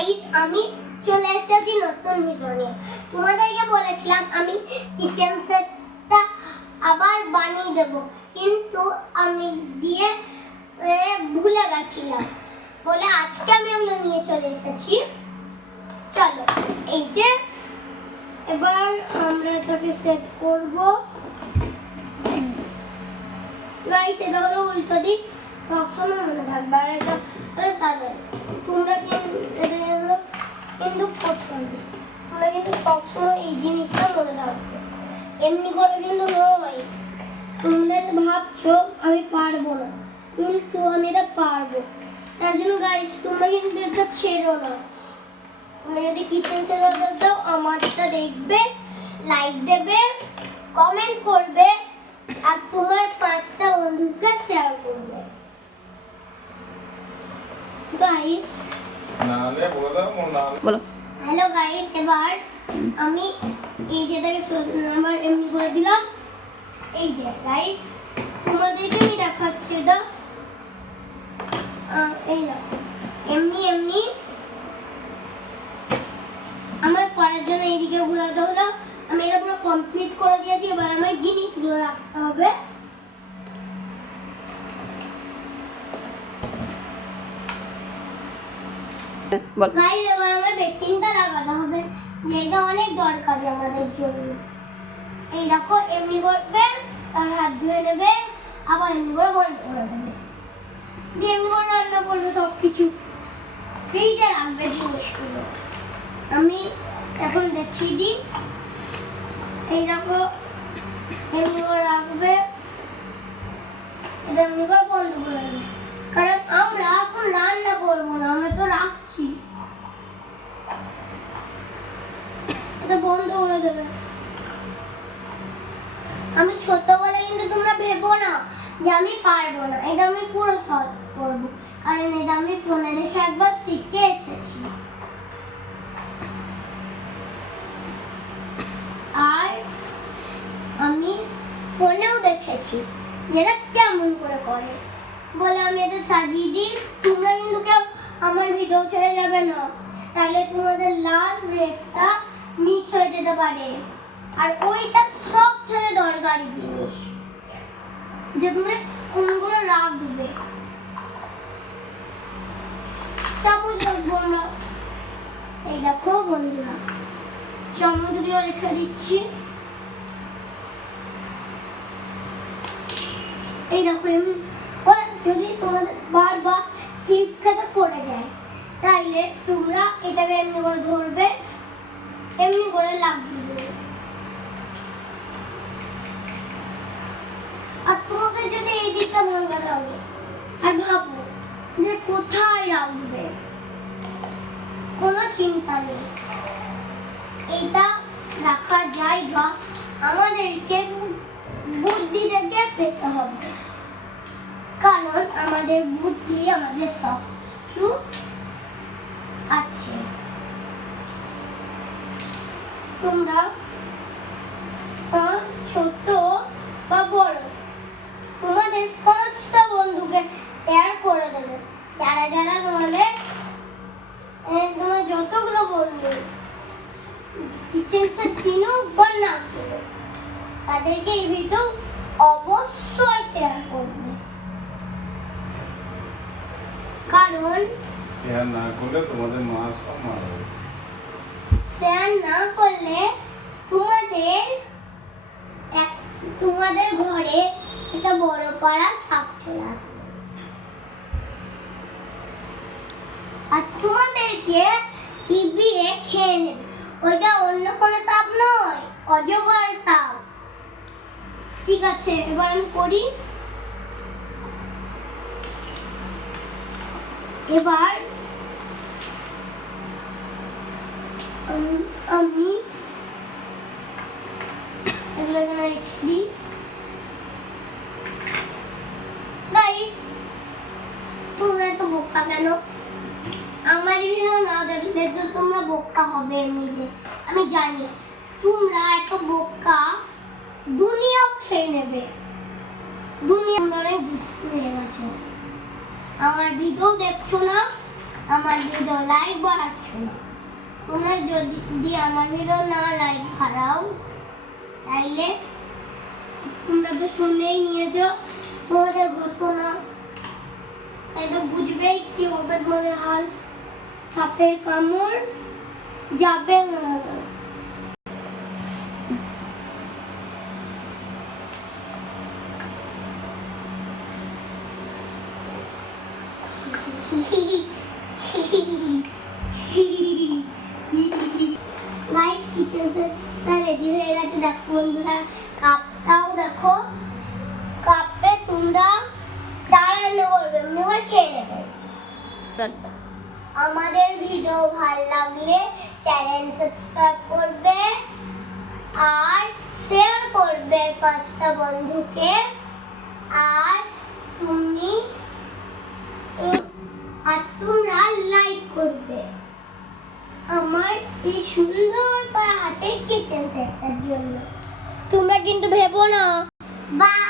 Guys আমি চলে এসেছি নতুন ভিডিও তোমাদেরকে বলেছিলাম আমি কিচেন সেটটা আবার বানিয়ে দেব, কিন্তু আমি দিয়ে ভুলে গেছিলাম। বলে আজকে আমি ওগুলো নিয়ে চলে এসেছি। চলো, এই যে, এবার আমরা এটাকে সেট করব। গাইস এটা হলো উল্টো দিক। সবসময় মনে থাকবে, আর এটা সাদা তোমরা কিন্তু কিন্তু দিক। তোমরা কিন্তু সবসময় এই জিনিসটা মনে রাখবে এমনি করে কিন্তু নয়। তোমরা ভাবছ, আমি পারব না। কিন্তু আমি এটা পারব। তার জন্য গাইস তোমরা কিন্তু এটা ছেড়ো না। তোমরা যদি কিচেন সেট দাও আমারটা দেখবে লাইক দেবে কমেন্ট করবে, আর তোমার পাঁচটা বন্ধুকে শেয়ার করবে। গাইস বলে দাও মোর নাহলে বলো। হ্যালো গাইস এবার আমি এই যেটাকে নাম্বার এমনি করে দিলাম। এই যে গাইস তোমাদেরকে আমি দেখাচ্ছি এটা। এই দেখো। এমনি এমনি। আমার করার জন্য এইদিকে ঘোরাতে হলো। আমি এটা পুরো কমপ্লিট করে দিয়েছি এবার আমার জিনিসগুলো রাখতে হবে। বল। গাইস এবার আমার বেসিনটা লাগাতে হবে। যেটা অনেক দরকারি আমাদের জন্য। এই দেখো, এমনি করবে আর হাত ধুয়ে নেবে, আবার এমনি করে বন্ধ করে দেবে। দিয়ে এমনি করে রান্না করবে সব কিছু ফ্রিজে রাখবে জিনিসগুলো। আমি এখন দেখিয়ে দিই। এই দেখো, এমনি করে রাখবে। এটা এমনি করে বন্ধ করে দেবে কারণ আমরা এখন রান্না করব না আমরা তো রাখছি এটা বন্ধ করে দেবে আমি ছোটবেলায় কিন্তু তোমরা ভেবো না যে আমি পারব না, এটা আমি পুরো সলভ করব। কারণ এটা আমি ফোনে দেখে একবার শিখে এসেছি। আর আমি ফোনেও দেখেছি, যেটা কেমন করে করে। বলে আমি এটা সাজিয়ে দিই, তোমরা কিন্তু কেউ আমার ভিডিও ছেড়ে যাবে না। তাহলে তোমাদের লাল রেটটা মিস হয়ে যেতে পারে। আর ওইটা সব থেকে দরকারি জিনিস। যে তোমরা কোনগুলো রাখবে? চামচ রাখব আমরা। এই দেখো বন্ধুরা চামচগুলো রেখে দিচ্ছি। এই দেখো যদি তোমাদের বারবার সিট থেকে পড়ে যায়, তাইলে তোমরা এটাকে এমনি করে ধরবে, এমনি করে লাগিয়ে দেবে আর তোমাদের যদি এই দিকটা ভাঙা লাগে আর ভাবো যে কোথায় রাখবে? কোনো চিন্তা নেই। এটা রাখার জায়গা আমাদেরকে বুদ্ধি থেকে পেতে হবে। কারণ আমাদের বুদ্ধি আমাদের সব কিছু আছে। তোমরা আহ, ছোট বা বড় তোমাদের পাঁচটা বন্ধুকে শেয়ার করে দেবে যারা যারা তোমাদের আহ, তোমার যতগুলো বন্ধু কিচেন সেট তিনবার না কিনো, তাদেরকে এই ভিডিও অবশ্যই শেয়ার করবে কারণ শেয়ার না করলে তোমাদের মা সব মারা যাবে। শেয়ার না করলে তোমাদের এক তোমাদের ঘরে একটা বড় পাড়া সাপ চলে আসবে। আর তোমাদেরকে চিবিয়ে খেয়ে নেবে। ওইটা অন্য কোনো সাপ নয়, অজগর সাপ। ঠিক আছে, এবার আমি করি। এবার আমি- এগুলো এখানে রেখে দিই। গাইস তোমরা তো বোকা কেন? আমার ভিডিও না দেখলে তো তোমরা বোকা হবে এমনিতে আমি জানি, তোমরা এত বোকা দুনিয়াও খেয়ে নেবে। দুনিয়া অনেক দুষ্টু হয়ে গেছো। আমার ভিডিও দেখছ না, আমার ভিডিও লাইক বাড়াচ্ছ না। তোমরা যদি ভিডিও না লাইক বাড়াও তাইলে তোমরা তো শুনেই নিয়েছো, তোমাদের ঘটনা। তাই তো বুঝবেই কি হবে তোমাদের হাল। সাপের কামড় যাবে না। গাইস বন্ধুরা কাপটাও দেখো। কাপে তোমরা চারানো করবে এমনি করে খেয়ে নেবে। আমাদের ভিডিও ভালো লাগলে চ্যানেল সাবস্ক্রাইব করবে আর শেয়ার করবে পাঁচটা বন্ধুকে। আর তুমি আর তোমরা লাইক করবে। আমার এই সুন্দর পাড়া হাতের কিচেন সেটটার জন্য। তোমরা কিন্তু ভেবো না। বাই